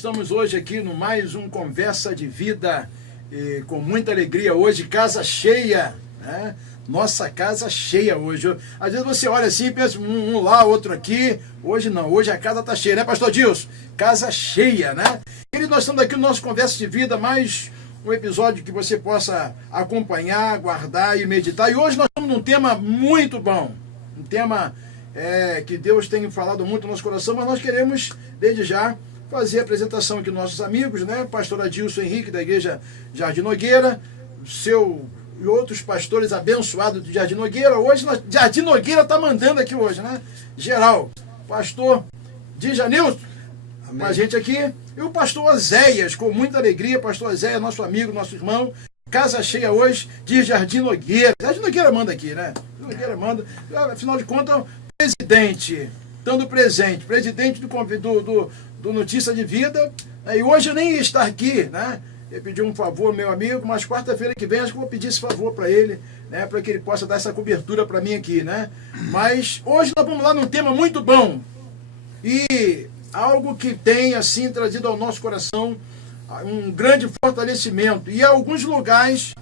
estamos hoje aqui no mais um Conversa de Vida, e com muita alegria hoje, casa cheia, né? Nossa casa cheia hoje. Às vezes você olha assim e pensa, um lá, outro aqui. Hoje não, hoje a casa está cheia, né, pastor Dilson? Casa cheia, né? E nós estamos aqui no nosso Conversa de Vida, mais um episódio que você possa acompanhar, guardar e meditar. E hoje nós estamos num tema muito bom, um tema que Deus tem falado muito no nosso coração, mas nós queremos, desde já, fazer a apresentação aqui dos nossos amigos, né? Pastor Adilson Henrique, da Igreja Jardim Nogueira, e outros pastores abençoados do Jardim Nogueira. Hoje, Jardim Nogueira está mandando aqui hoje, né? Geral, pastor Djanilson, com a gente aqui, e o pastor Oséias, com muita alegria, pastor Oséias, nosso amigo, nosso irmão, casa cheia hoje de Jardim Nogueira. Jardim Nogueira manda aqui, né? Jardim Nogueira manda, afinal de contas, presidente, estando presente, presidente do Notícia de Vida, e hoje eu nem ia estar aqui, né? Eu pedi um favor, meu amigo, mas quarta-feira que vem acho que eu vou pedir esse favor para ele, né? Para que ele possa dar essa cobertura para mim aqui, né? Mas hoje nós vamos lá num tema muito bom e algo que tem, assim, trazido ao nosso coração um grande fortalecimento. E alguns locais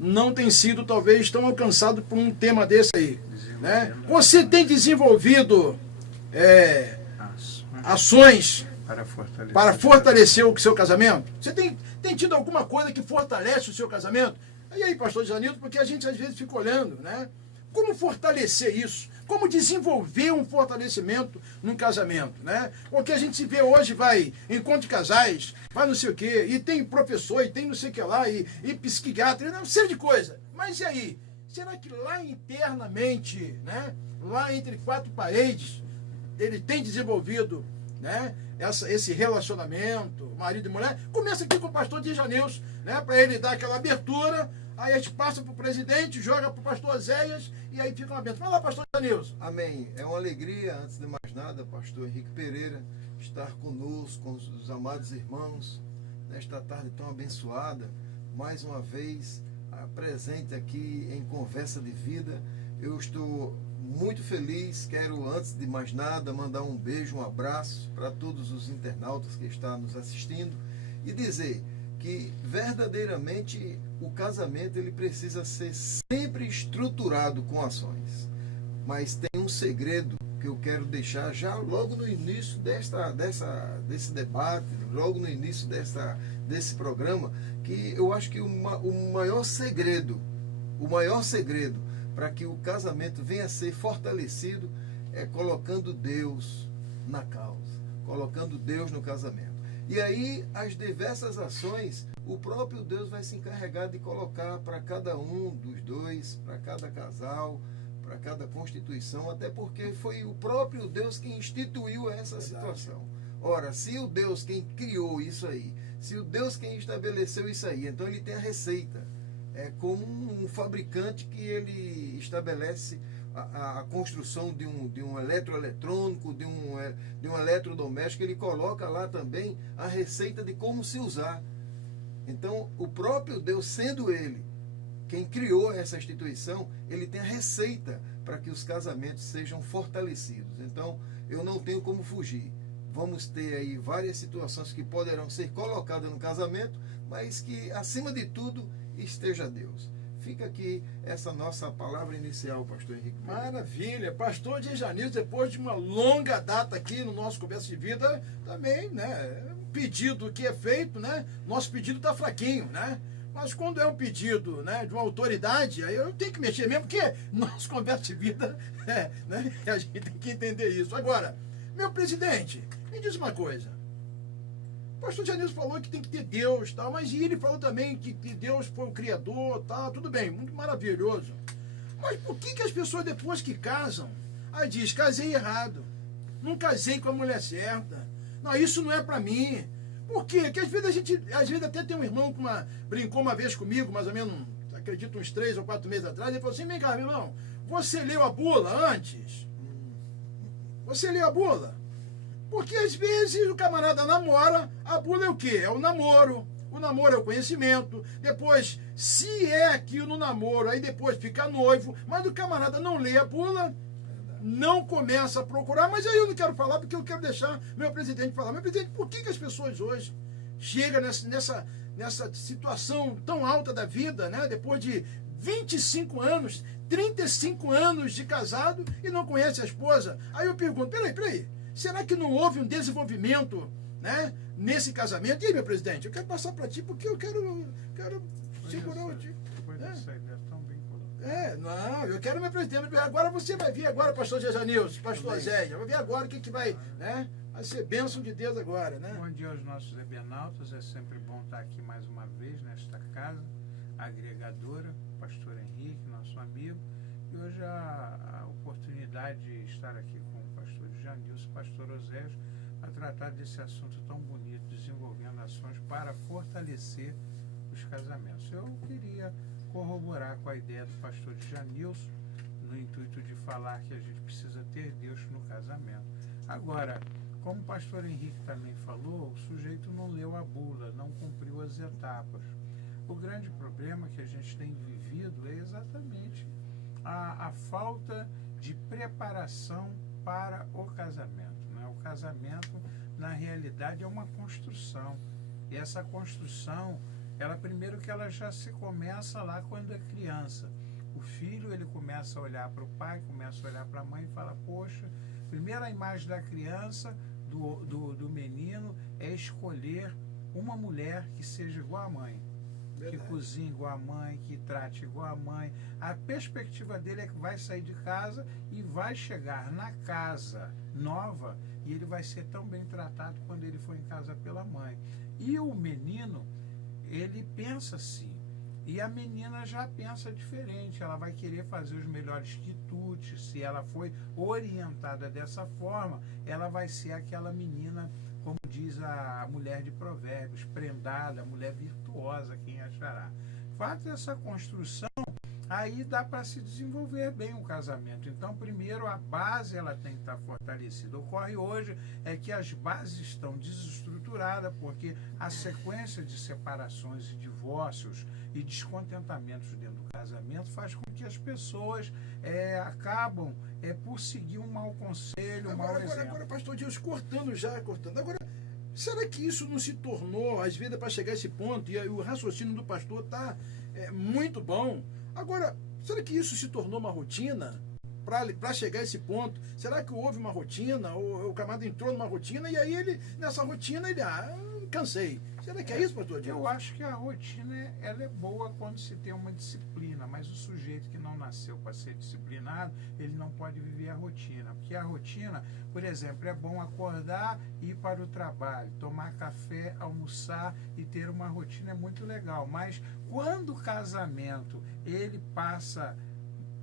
não tem sido, talvez, tão alcançado por um tema desse aí, né? Você tem desenvolvido ações para fortalecer o seu casamento? Você tem tido alguma coisa que fortalece o seu casamento? E aí, pastor Janilton, porque a gente às vezes fica olhando, né? Como fortalecer isso? Como desenvolver um fortalecimento num casamento, né? Porque a gente se vê hoje, vai encontro de casais, vai não sei o quê, e tem professor, e tem não sei o que lá, e psiquiatra, não sei de coisa. Mas e aí? Será que lá internamente, né? Lá entre quatro paredes, ele tem desenvolvido, né? Esse relacionamento, marido e mulher? Começa aqui com o pastor Djanilson, né? Para ele dar aquela abertura, aí a gente passa para o presidente, joga para o pastor Oséias, e aí fica uma bênção. Fala lá, pastor Djanilson. Amém. É uma alegria, antes de mais nada, pastor Henrique Pereira, estar conosco, com os amados irmãos, nesta tarde tão abençoada, mais uma vez, presente aqui em Conversa de Vida. Eu estou muito feliz, quero, antes de mais nada, mandar um beijo, um abraço para todos os internautas que estão nos assistindo e dizer que verdadeiramente o casamento ele precisa ser sempre estruturado com ações. Mas tem um segredo que eu quero deixar já logo no início desse debate, logo no início desse programa, que eu acho que o maior segredo para que o casamento venha a ser fortalecido é colocando Deus na causa, colocando Deus no casamento. E aí, as diversas ações, o próprio Deus vai se encarregar de colocar para cada um dos dois, para cada casal, para cada constituição, até porque foi o próprio Deus quem instituiu essa situação. Ora, se o Deus quem criou isso aí, se o Deus quem estabeleceu isso aí, então ele tem a receita. É como um fabricante que ele estabelece a construção de um eletroeletrônico, de um eletrodoméstico, ele coloca lá também a receita de como se usar. Então, o próprio Deus, sendo ele quem criou essa instituição, ele tem a receita para que os casamentos sejam fortalecidos. Então, eu não tenho como fugir. Vamos ter aí várias situações que poderão ser colocadas no casamento, mas que, acima de tudo, esteja Deus. Fica aqui essa nossa palavra inicial, pastor Henrique. Maravilha. Pastor Djanilson, depois de uma longa data aqui no nosso Conversa de Vida, também, né? Um pedido que é feito, né? Nosso pedido está fraquinho, né? Mas quando é um pedido, né, de uma autoridade, aí eu tenho que mexer mesmo, porque nosso Conversa de Vida, né? A gente tem que entender isso. Agora, meu presidente, me diz uma coisa. O pastor Djanilson falou que tem que ter Deus, tal, mas ele falou também que Deus foi o Criador, tal, tudo bem, muito maravilhoso. Mas por que as pessoas depois que casam, aí diz, casei errado, não casei com a mulher certa, não, isso não é para mim. Por quê? Porque às vezes até tem um irmão que brincou uma vez comigo, mais ou menos, acredito uns 3 ou 4 meses atrás, ele falou assim, vem cá, meu irmão, você leu a bula antes? Você leu a bula? Porque às vezes o camarada namora, a bula é o quê? É o namoro é o conhecimento, depois, se é aquilo no namoro, aí depois fica noivo, mas o camarada não lê a bula, não começa a procurar, mas aí eu não quero falar porque eu quero deixar meu presidente falar. Meu presidente, por que as pessoas hoje chegam nessa situação tão alta da vida, né? Depois de 25 anos, 35 anos de casado e não conhece a esposa? Aí eu pergunto, peraí, será que não houve um desenvolvimento, né, nesse casamento? E aí, meu presidente, eu quero passar para ti porque eu quero segurar o ti. Depois dessa ideia tão bem colocada. Não, eu quero meu presidente. Agora você vai ver agora, pastor Jejanilson, pastor Zéia, vai ver agora o que vai, né? Vai ser bênção de Deus agora, né? Bom dia aos nossos ebernautas, é sempre bom estar aqui mais uma vez nesta casa agregadora, pastor Henrique, nosso amigo, e hoje a oportunidade de estar aqui com o pastor Janilson, pastor Osésio, para tratar desse assunto tão bonito, desenvolvendo ações para fortalecer os casamentos. Eu queria corroborar com a ideia do pastor Janilson, no intuito de falar que a gente precisa ter Deus no casamento. Agora, como o pastor Henrique também falou, o sujeito não leu a bula, não cumpriu as etapas. O grande problema que a gente tem vivido é exatamente a falta de preparação para o casamento, né? O casamento, na realidade, é uma construção. E essa construção, primeiro que ela já se começa lá quando é criança. O filho, ele começa a olhar para o pai, começa a olhar para a mãe e fala, poxa, primeira imagem da criança, do menino, é escolher uma mulher que seja igual à mãe. Verdade. Que cozinhe igual a mãe, que trate igual a mãe. A perspectiva dele é que vai sair de casa e vai chegar na casa nova e ele vai ser tão bem tratado quando ele for em casa pela mãe. E o menino, ele pensa assim. E a menina já pensa diferente, ela vai querer fazer os melhores quitutes. Se ela foi orientada dessa forma, ela vai ser aquela menina, como diz a mulher de Provérbios, prendada, a mulher virtuosa, quem achará. Fato dessa construção, aí dá para se desenvolver bem o casamento. Então, primeiro, a base ela tem que estar fortalecida. Ocorre hoje é que as bases estão desestruturadas, porque a sequência de separações e divórcios e descontentamentos dentro do casamento faz com que as pessoas acabam por seguir um mau conselho, um mau exemplo. Agora, pastor Deus, cortando. Agora, será que isso não se tornou, às vezes, para chegar a esse ponto, e o raciocínio do pastor está muito bom. Agora, será que isso se tornou uma rotina para chegar a esse ponto? Será que houve uma rotina, ou o camarada entrou numa rotina, e aí nessa rotina, cansei. Será que é isso, pastor Deus? Eu acho que a rotina ela é boa quando se tem uma disciplina, mas o sujeito que não nasceu para ser disciplinado, ele não pode viver a rotina. Porque a rotina, por exemplo, é bom acordar, ir para o trabalho, tomar café, almoçar e ter uma rotina é muito legal. Mas quando o casamento ele passa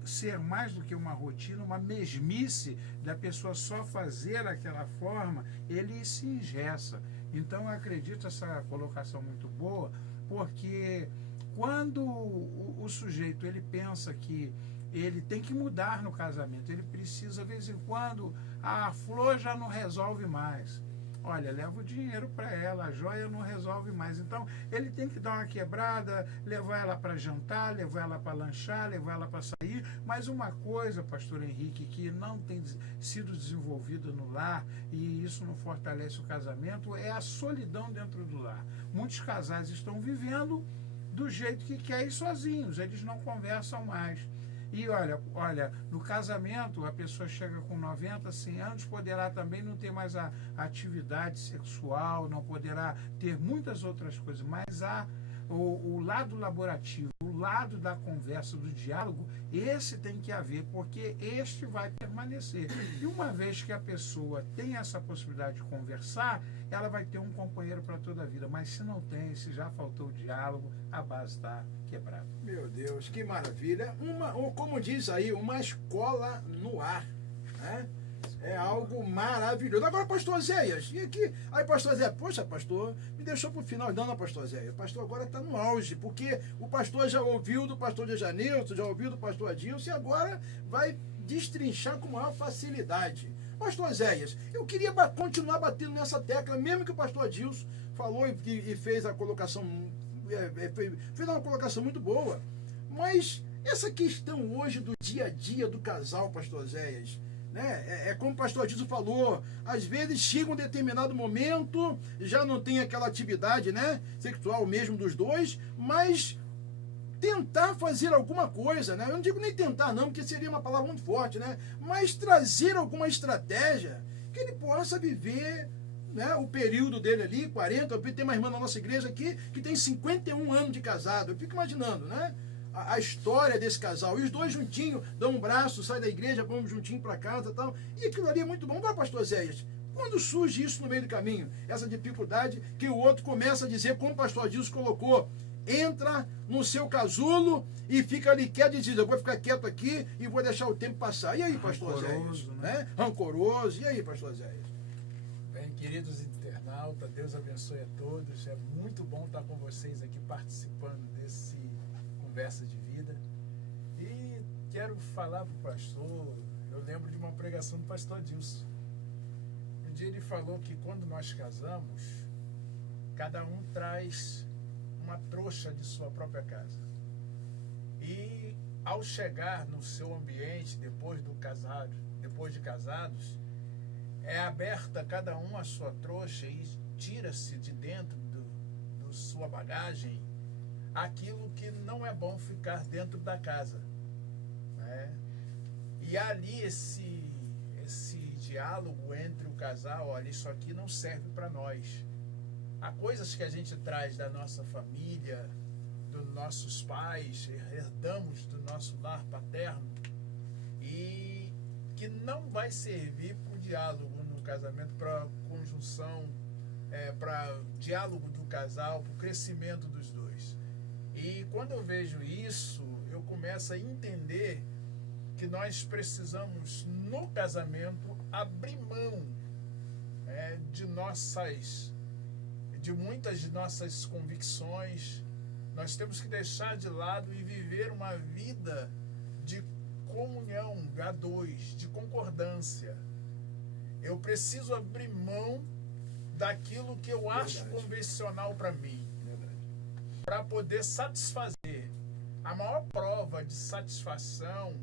a ser mais do que uma rotina, uma mesmice da pessoa só fazer daquela forma, ele se engessa. Então, eu acredito essa colocação muito boa, porque quando o sujeito ele pensa que ele tem que mudar no casamento, ele precisa, de vez em quando, a flor já não resolve mais. Olha, leva o dinheiro para ela, a joia não resolve mais. Então, ele tem que dar uma quebrada, levar ela para jantar, levar ela para lanchar, levar ela para sair. Mas uma coisa, pastor Henrique, que não tem sido desenvolvida no lar, e isso não fortalece o casamento, é a solidão dentro do lar. Muitos casais estão vivendo do jeito que quer ir sozinhos, eles não conversam mais. E olha, no casamento, a pessoa chega com 90, 100 anos, poderá também não ter mais a atividade sexual, não poderá ter muitas outras coisas, mas o lado laborativo, o lado da conversa, do diálogo, esse tem que haver, porque este vai permanecer. E uma vez que a pessoa tem essa possibilidade de conversar, ela vai ter um companheiro para toda a vida. Mas se não tem, se já faltou o diálogo, a base está quebrada. Meu Deus, que maravilha. Ou como diz aí, uma escola no ar, né? É algo maravilhoso. Agora, pastor Zéias, e aqui? Aí, pastor Zé, poxa, pastor, me deixou para o final. Não, pastor Zéias, o pastor agora está no auge, porque o pastor já ouviu do pastor Jejanilson, já ouviu do pastor Adilson, e agora vai destrinchar com maior facilidade. Pastor Zéias, eu queria continuar batendo nessa tecla, mesmo que o pastor Adilson falou e fez a colocação, fez uma colocação muito boa, mas essa questão hoje do dia a dia do casal, pastor Zéias, né? Como o pastor Adilson falou, às vezes chega um determinado momento, já não tem aquela atividade, né, sexual mesmo dos dois, mas tentar fazer alguma coisa, né? Eu não digo nem tentar não, porque seria uma palavra muito forte, né? Mas trazer alguma estratégia que ele possa viver, né, o período dele ali, 40, tem uma irmã na nossa igreja aqui que tem 51 anos de casado. Eu fico imaginando, né? A história desse casal. E os dois juntinhos, dão um braço, saem da igreja, vamos juntinho para casa e tal. E aquilo ali é muito bom. Agora, pastor Zéias, quando surge isso no meio do caminho, essa dificuldade que o outro começa a dizer, como o pastor Adilson colocou, entra no seu casulo e fica ali quieto e diz, eu vou ficar quieto aqui e vou deixar o tempo passar. E aí, pastor Zéias? Né? Rancoroso. E aí, pastor Zéias? Bem, queridos internautas, Deus abençoe a todos. É muito bom estar com vocês aqui participando desse Conversa de Vida. E quero falar para o pastor, eu lembro de uma pregação do pastor Adilson. Um dia ele falou que quando nós casamos, cada um traz uma trouxa de sua própria casa. E ao chegar no seu ambiente, depois de casados, é aberta cada um a sua trouxa e tira-se de dentro do sua bagagem aquilo que não é bom ficar dentro da casa, né? E ali esse diálogo entre o casal, olha, isso aqui não serve para nós. Há coisas que a gente traz da nossa família, dos nossos pais, herdamos do nosso lar paterno e que não vai servir para o diálogo no casamento, para conjunção, para diálogo do casal, para o crescimento dos dois. E quando eu vejo isso, eu começo a entender que nós precisamos, no casamento, abrir mão de muitas de nossas convicções. Nós temos que deixar de lado e viver uma vida de comunhão a dois, de concordância. Eu preciso abrir mão daquilo que eu acho convencional para mim, para poder satisfazer. A maior prova de satisfação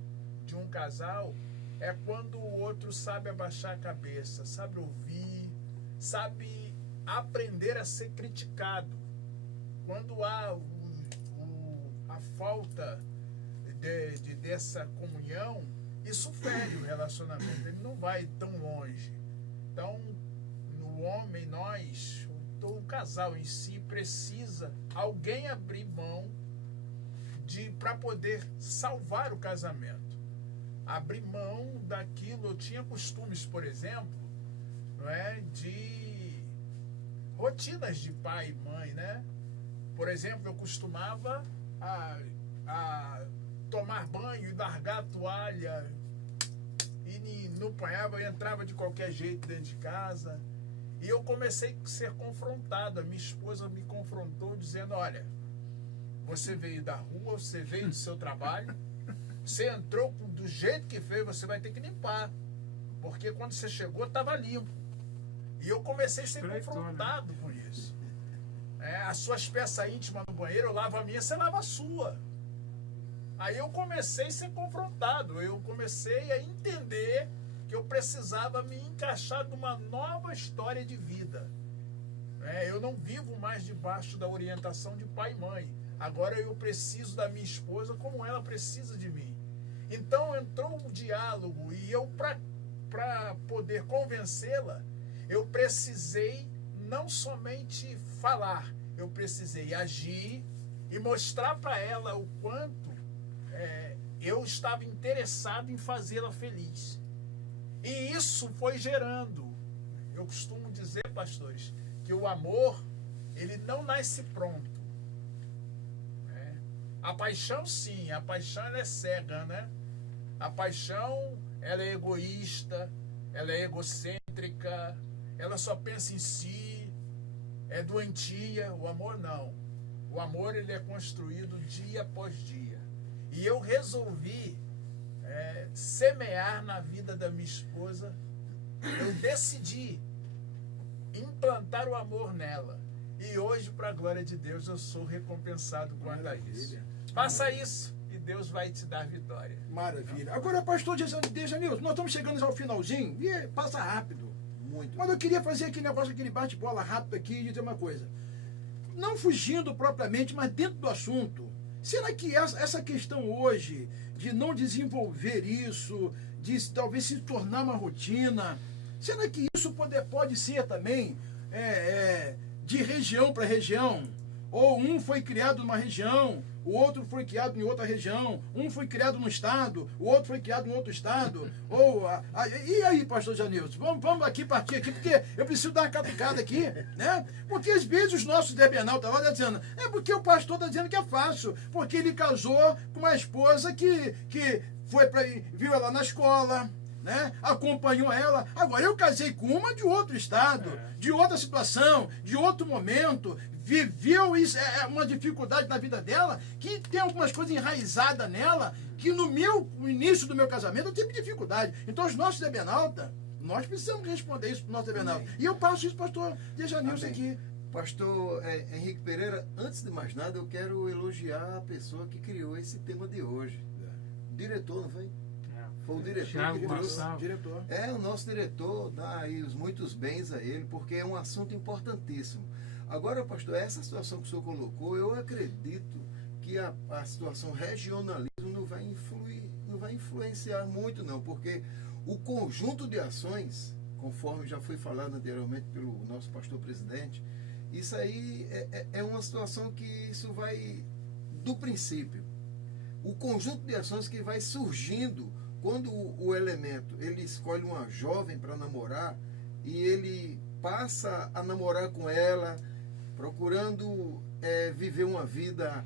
de um casal é quando o outro sabe abaixar a cabeça, sabe ouvir, sabe aprender a ser criticado. Quando há a falta dessa comunhão, isso fere o relacionamento, ele não vai tão longe. Então, no homem, o casal em si precisa alguém abrir mão para poder salvar o casamento. Abrir mão daquilo. Eu tinha costumes, por exemplo, não é, de rotinas de pai e mãe, né? Por exemplo, eu costumava a tomar banho e largar a toalha e não apanhava, eu entrava de qualquer jeito dentro de casa. E eu comecei a ser confrontado. A minha esposa me confrontou dizendo, olha, você veio da rua, você veio do seu trabalho, você entrou do jeito que veio, você vai ter que limpar. Porque quando você chegou, estava limpo. E eu comecei a ser confrontado com isso. As suas peças íntimas no banheiro, eu lavo a minha, você lava a sua. Aí eu comecei a ser confrontado. Eu comecei a entender que eu precisava me encaixar numa nova história de vida. Eu não vivo mais debaixo da orientação de pai e mãe. Agora eu preciso da minha esposa como ela precisa de mim. Então entrou um diálogo e eu, para poder convencê-la, eu precisei não somente falar, eu precisei agir e mostrar para ela o quanto eu estava interessado em fazê-la feliz. E isso foi gerando. Eu costumo dizer, pastores, que o amor, ele não nasce pronto. A paixão, sim, a paixão ela é cega, né? A paixão, ela é egoísta, ela é egocêntrica, ela só pensa em si, é doentia. O amor não. O amor, ele é construído dia após dia. E eu resolvi semear na vida da minha esposa. Eu decidi implantar o amor nela. E hoje, para a glória de Deus, eu sou recompensado quanto a isso. Faça isso e Deus vai te dar vitória. Maravilha. Agora, pastor Dejanilson, nós estamos chegando ao finalzinho e passa rápido. Muito. Mas eu queria fazer aquele negócio, aquele bate-bola rápido aqui e dizer uma coisa. Não fugindo propriamente, mas dentro do assunto. Será que essa questão hoje de não desenvolver isso, de talvez se tornar uma rotina, será que isso pode ser também de região para região? Ou um foi criado numa região, o outro foi criado em outra região, um foi criado no estado, o outro foi criado em outro estado. E aí, pastor Janilson, vamos aqui partir aqui, porque eu preciso dar uma catucada aqui, né? Porque às vezes os nossos debenautas lá estão dizendo, é porque o pastor está dizendo que é fácil, porque ele casou com uma esposa que viu ela na escola, né? Acompanhou ela. Agora, eu casei com uma de outro estado, de outra situação, de outro momento, viveu isso, uma dificuldade na vida dela, que tem algumas coisas enraizadas nela, que no início do meu casamento eu tive dificuldade. Então, os nossos debenautas, nós precisamos responder isso para os nossos debenautas. E eu passo isso, pastor Dejanilson, aqui. Pastor Henrique Pereira, antes de mais nada, eu quero elogiar a pessoa que criou esse tema de hoje. Diretor, não foi? Foi o diretor Thiago que Gonçalves. Diretor. o nosso diretor, dá aí os muitos bens a ele, porque é um assunto importantíssimo. Agora, pastor, essa situação que o senhor colocou, eu acredito que a situação regionalismo não vai influenciar muito, não, porque o conjunto de ações, conforme já foi falado anteriormente pelo nosso pastor presidente, isso aí é uma situação que isso vai do princípio. O conjunto de ações que vai surgindo quando o elemento ele escolhe uma jovem para namorar e ele passa a namorar com ela, procurando viver uma vida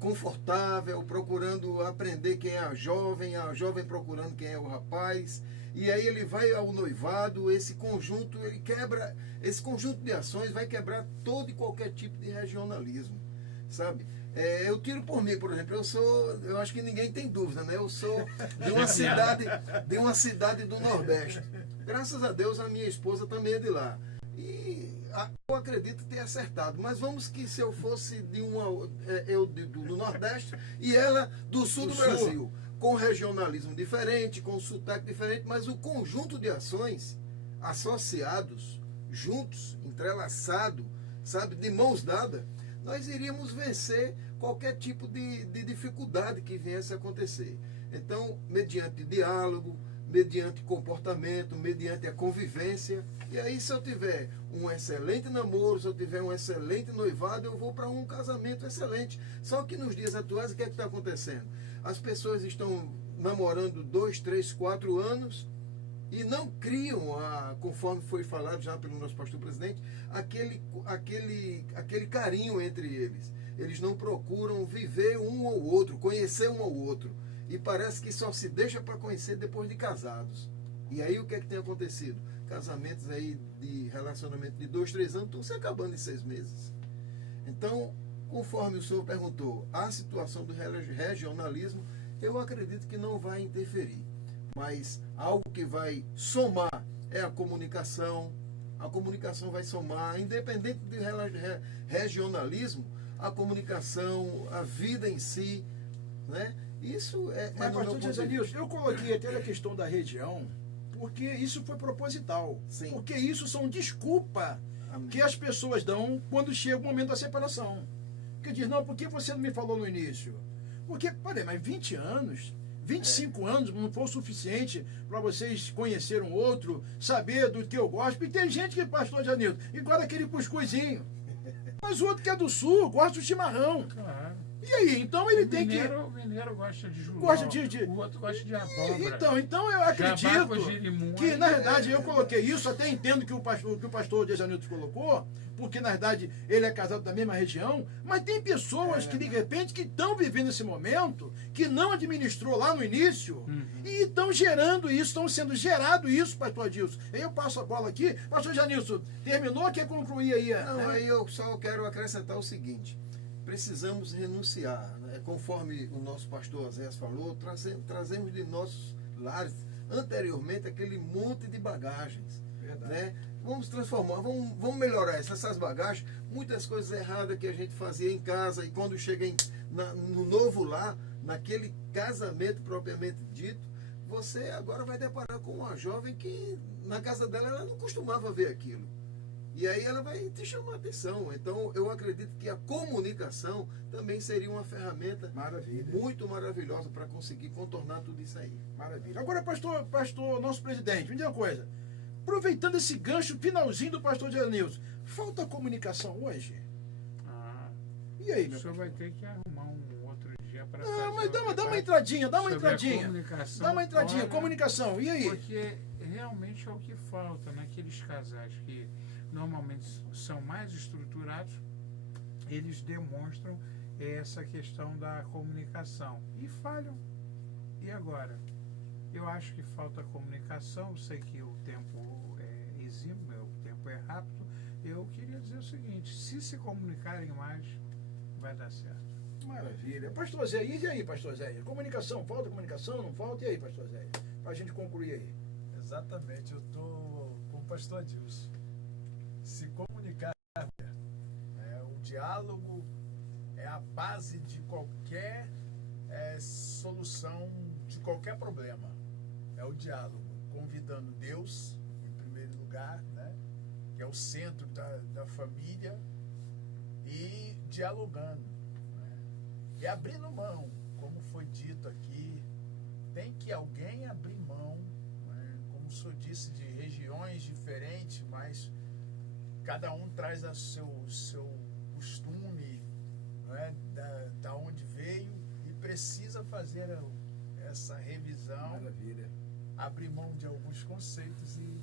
confortável, procurando aprender quem é a jovem procurando quem é o rapaz, e aí ele vai ao noivado, esse conjunto de ações vai quebrar todo e qualquer tipo de regionalismo, sabe? Eu tiro por mim, por exemplo, eu acho que ninguém tem dúvida, né? Eu sou de uma cidade do Nordeste. Graças a Deus a minha esposa também é de lá. E eu acredito ter acertado. Mas vamos que se eu fosse do Nordeste e ela do Sul do Brasil, com regionalismo diferente, com sotaque diferente, mas o conjunto de ações associados, juntos, entrelaçados, sabe, de mãos dadas, nós iríamos vencer qualquer tipo de dificuldade que viesse a acontecer. Então, mediante diálogo, mediante comportamento, mediante a convivência, e aí se eu tiver um excelente namoro, se eu tiver um excelente noivado, eu vou para um casamento excelente. Só que nos dias atuais, o que é que está acontecendo? As pessoas estão namorando 2, 3, 4 anos e não criam, conforme foi falado já pelo nosso pastor presidente, aquele carinho entre eles. Eles não procuram viver um ao outro, conhecer um ao outro. E parece que só se deixa para conhecer depois de casados. E aí o que é que tem acontecido? Casamentos aí de relacionamento de 2, 3 anos estão se acabando em 6 meses. Então, conforme o senhor perguntou, a situação do regionalismo, eu acredito que não vai interferir. Mas algo que vai somar é a comunicação. A comunicação vai somar, independente do regionalismo, a comunicação, a vida em si, né? Isso Mas, pastor Dejanilson, eu coloquei até a questão da região, porque isso foi proposital. Sim. Porque isso são desculpa que as pessoas dão quando chega o momento da separação. Porque diz, não, por que você não me falou no início? Porque, peraí, mas 20 anos, 25 anos não foi o suficiente para vocês conhecer um outro, saber do que eu gosto. E tem gente que, pastor Janilson, igual aquele cuscuzinho. Mas o outro que é do sul gosta do chimarrão. Claro. E aí, então ele tem que... O mineiro gosta de juró, o outro gosta de abóbora. Então eu acredito que, na verdade, eu coloquei isso, até entendo que o pastor Dejanilson colocou, porque, na verdade, ele é casado da mesma região, mas tem pessoas que, de repente, que estão vivendo esse momento, que não administrou lá no início, e estão gerando isso, estão sendo gerado isso, pastor Adilson. Aí eu passo a bola aqui. Pastor Janilson, terminou? Quer concluir aí? Não, aí eu só quero acrescentar o seguinte. Precisamos renunciar, né? Conforme o nosso pastor Azés falou, trazemos de nossos lares anteriormente aquele monte de bagagens. Verdade. Né? Vamos transformar, vamos melhorar essas bagagens, muitas coisas erradas que a gente fazia em casa e quando chega no novo lar, naquele casamento propriamente dito, você agora vai deparar com uma jovem que na casa dela ela não costumava ver aquilo. E aí ela vai te chamar a atenção. Então eu acredito que a comunicação também seria uma ferramenta muito maravilhosa para conseguir contornar tudo isso aí. Maravilha. Agora, pastor, nosso presidente, me diga uma coisa. Aproveitando esse gancho finalzinho do pastor Janilson, falta comunicação hoje? E aí, meu O senhor pastor? vai ter que arrumar um outro dia para Não, mas dá uma entradinha, dá uma sobre a entradinha. comunicação. Dá uma entradinha, Olha, comunicação. E aí? Porque realmente é o que falta naqueles casais que normalmente são mais estruturados, eles demonstram essa questão da comunicação e falham. E agora? Eu acho que falta comunicação, eu sei que o tempo é exíguo, o tempo é rápido. Eu queria dizer o seguinte, se comunicarem mais, vai dar certo. Maravilha. Pastor Zé, e aí, pastor Zé? Comunicação, falta comunicação, não falta? E aí, pastor Zé? Para a gente concluir aí. Exatamente, eu estou com o pastor Adilson. Se comunicar, o diálogo é a base de qualquer solução de qualquer problema. É o diálogo, convidando Deus, em primeiro lugar, né, que é o centro da família, e dialogando. Né, e abrindo mão, como foi dito aqui, tem que alguém abrir mão, né, como o senhor disse, de regiões diferentes, mas cada um traz o seu costume, né, da onde veio, e precisa fazer essa revisão. Maravilha. Abrir mão de alguns conceitos e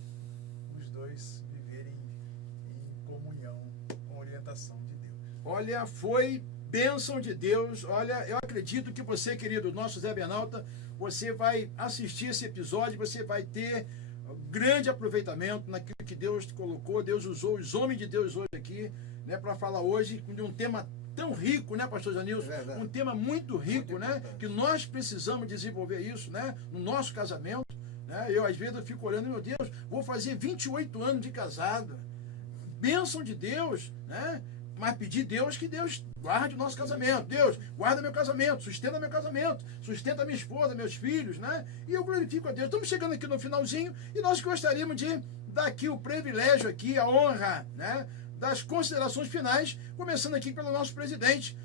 os dois viverem em comunhão com a orientação de Deus. Olha, foi bênção de Deus. Olha, eu acredito que você, querido nosso Zé Benalta, você vai assistir esse episódio, você vai ter grande aproveitamento naquilo que Deus colocou. Deus usou os homens de Deus hoje aqui, né, para falar hoje de um tema tão rico, né, pastor Janilson? Um tema muito rico, né, que nós precisamos desenvolver isso, né, no nosso casamento. Eu, às vezes, eu fico olhando, meu Deus, vou fazer 28 anos de casado. Bênção de Deus, né? Mas pedir Deus que Deus guarde o nosso casamento. Deus, guarda meu casamento, sustenta meu casamento, sustenta minha esposa, meus filhos, né? E eu glorifico a Deus. Estamos chegando aqui no finalzinho e nós gostaríamos de dar aqui o privilégio, aqui, a honra, né, das considerações finais, começando aqui pelo nosso presidente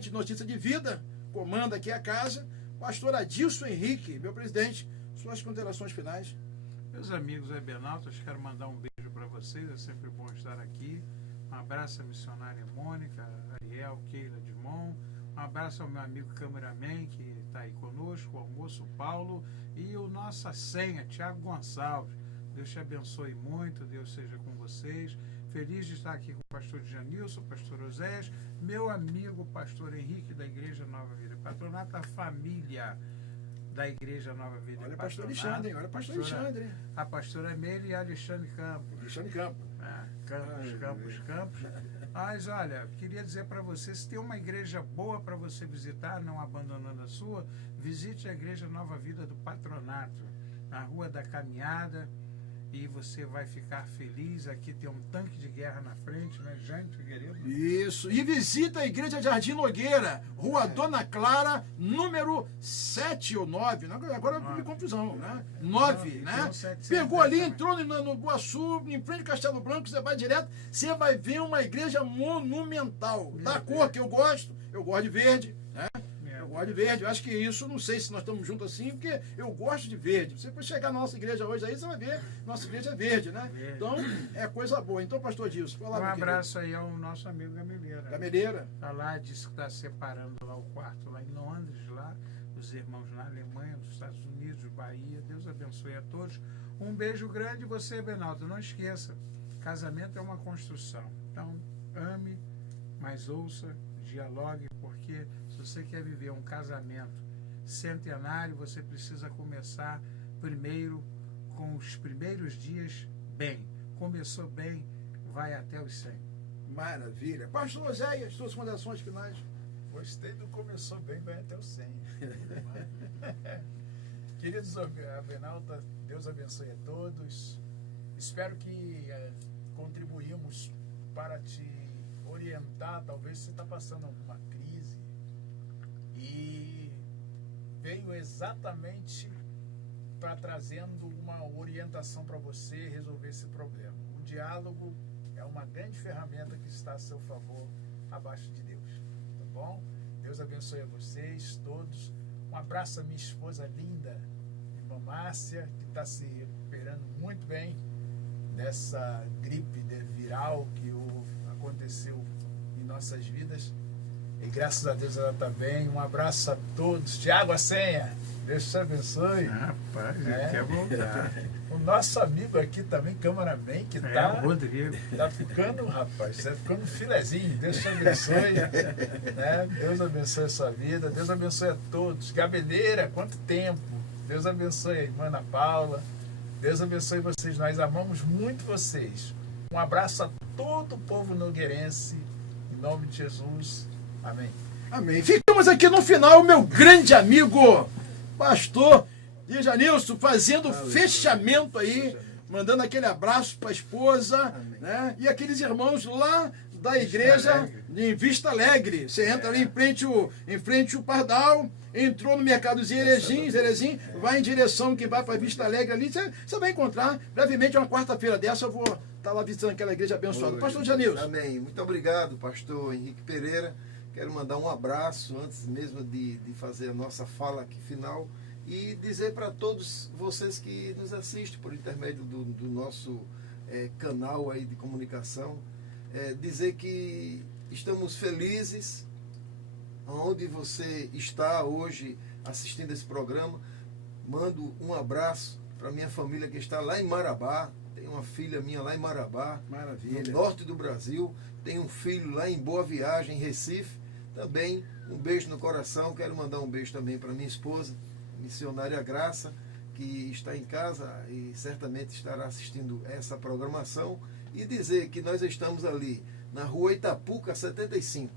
de Notícia de Vida, comanda aqui a casa, pastor Adilson Henrique, meu presidente. Suas considerações finais. Meus amigos Benaltas, quero mandar um beijo para vocês, é sempre bom estar aqui. Um abraço à missionária Mônica, Ariel, Keila Dimon. Um abraço ao meu amigo cameraman que está aí conosco, o Almoço Paulo, e o nossa senha, Tiago Gonçalves. Deus te abençoe muito, Deus seja com vocês. Feliz de estar aqui com o pastor Janilson, o pastor Osés, meu amigo pastor Henrique da Igreja Nova Vida, patronato da família da Igreja Nova Vida. Olha, pastor Alexandre, olha, pastor Alexandre. A pastora Meire e Alexandre Campos. Alexandre Campos. Campos. Mas olha, queria dizer para você, se tem uma igreja boa para você visitar, não abandonando a sua, visite a Igreja Nova Vida do Patronato, na Rua da Caminhada, e você vai ficar feliz. Aqui tem um tanque de guerra na frente, né? Jânio Figueiredo. Isso. E visita a Igreja Jardim Nogueira, Rua Dona Clara, número 7 ou 9. Agora eu tive confusão, né? 9, né? Pegou ali, entrou no Guaçu, em frente do Castelo Branco, você vai direto, você vai ver uma igreja monumental. Da cor que eu gosto de verde, né? Eu gosto de verde. Eu acho que isso, não sei se nós estamos juntos assim, porque eu gosto de verde. Você pode chegar na nossa igreja hoje aí, você vai ver, nossa igreja é verde, né? Então, é coisa boa. Então, pastor Adilson, fala. Um abraço aí ao nosso amigo Gameleira. Gameleira. Está lá, disse que está separando lá o quarto lá em Londres, lá, os irmãos na Alemanha, nos Estados Unidos, Bahia. Deus abençoe a todos. Um beijo grande. Você, Benalto, não esqueça, casamento é uma construção. Então, ame, mas ouça, dialogue, porque se você quer viver um casamento centenário, você precisa começar primeiro com os primeiros dias bem. Começou bem, vai até os 100. Maravilha. Pastor Oséias, suas considerações finais. Gostei do começou bem, vai até o 100. Queridos Benalta, Deus abençoe a todos. Espero que contribuímos para te orientar. Talvez você está passando alguma crise e veio exatamente para trazendo uma orientação para você resolver esse problema. O diálogo é uma grande ferramenta que está a seu favor abaixo de Deus, tá bom? Deus abençoe a vocês todos. Um abraço à minha esposa linda, irmã Márcia, que está se recuperando muito bem dessa gripe viral que aconteceu em nossas vidas. E graças a Deus ela está bem. Um abraço a todos. Tiago Assenha, Deus te abençoe. Rapaz, eu quero voltar. O nosso amigo aqui também, cameraman, que tá, o Rodrigo. tá ficando, rapaz, tá ficando um filezinho. Deus te abençoe. Né? Deus abençoe a sua vida. Deus abençoe a todos. Gabeleira, quanto tempo. Deus abençoe a irmã Ana Paula. Deus abençoe vocês. Nós amamos muito vocês. Um abraço a todo o povo nogueirense. Em nome de Jesus. Amém. Amém. Ficamos aqui no final, meu grande amigo, pastor Janilson, fazendo fechamento aí, mandando aquele abraço para a esposa, né? E aqueles irmãos lá da igreja em Vista Alegre. Você entra ali em frente o Pardal, entrou no Mercadozinho Erezim, vai em direção que vai para Vista Alegre ali, você vai encontrar. Brevemente, uma quarta-feira dessa, eu vou estar lá visitando aquela igreja abençoada. Pastor Janilson. Amém. Muito obrigado, pastor Henrique Pereira. Quero mandar um abraço antes mesmo de fazer a nossa fala aqui final e dizer para todos vocês que nos assistem por intermédio do nosso canal aí de comunicação, dizer que estamos felizes onde você está hoje assistindo esse programa. Mando um abraço para minha família que está lá em Marabá. Tenho uma filha minha lá em Marabá, Maravilha. no norte do Brasil. Tenho um filho lá em Boa Viagem, em Recife. Também um beijo no coração. Quero mandar um beijo também para minha esposa, missionária Graça, que está em casa e certamente estará assistindo essa programação. E dizer que nós estamos ali na rua Itapuca 75,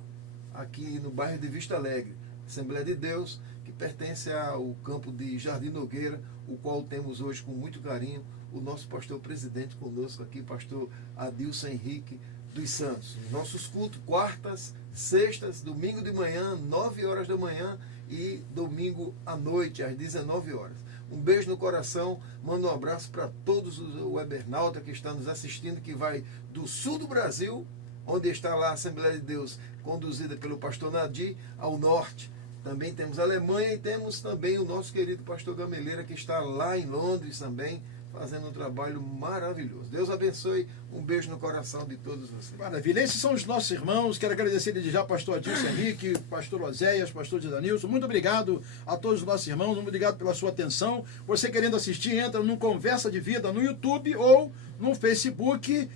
aqui no bairro de Vista Alegre, Assembleia de Deus, que pertence ao campo de Jardim Nogueira, o qual temos hoje com muito carinho o nosso pastor presidente conosco aqui, pastor Adilson Henrique dos Santos. Nossos cultos, quartas, sextas, domingo de manhã, 9 horas da manhã e domingo à noite, às 19 horas. Um beijo no coração, mando um abraço para todos os webernautas que estão nos assistindo, que vai do sul do Brasil, onde está lá a Assembleia de Deus, conduzida pelo pastor Nadir, ao norte. Também temos a Alemanha e temos também o nosso querido pastor Gameleira, que está lá em Londres também, fazendo um trabalho maravilhoso. Deus abençoe, um beijo no coração de todos vocês. Maravilha, esses são os nossos irmãos. Quero agradecer desde já pastor Adilson Henrique, pastor Oséias, pastor Janilson. Muito obrigado a todos os nossos irmãos, muito obrigado pela sua atenção. Você querendo assistir, entra no Conversa de Vida no YouTube ou no Facebook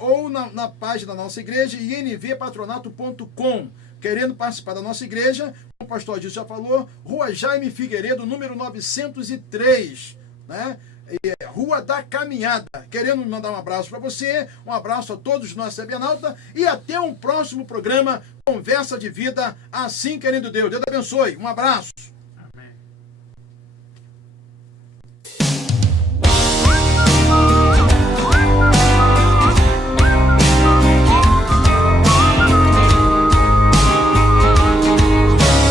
ou na página da nossa igreja, invpatronato.com. Querendo participar da nossa igreja, como o pastor Adilson já falou, Rua Jaime Figueiredo, número 903, né? Rua da Caminhada. Querendo mandar um abraço para você, um abraço a todos os nossos webernautas e até um próximo programa Conversa de Vida, assim querendo Deus. Deus abençoe. Um abraço.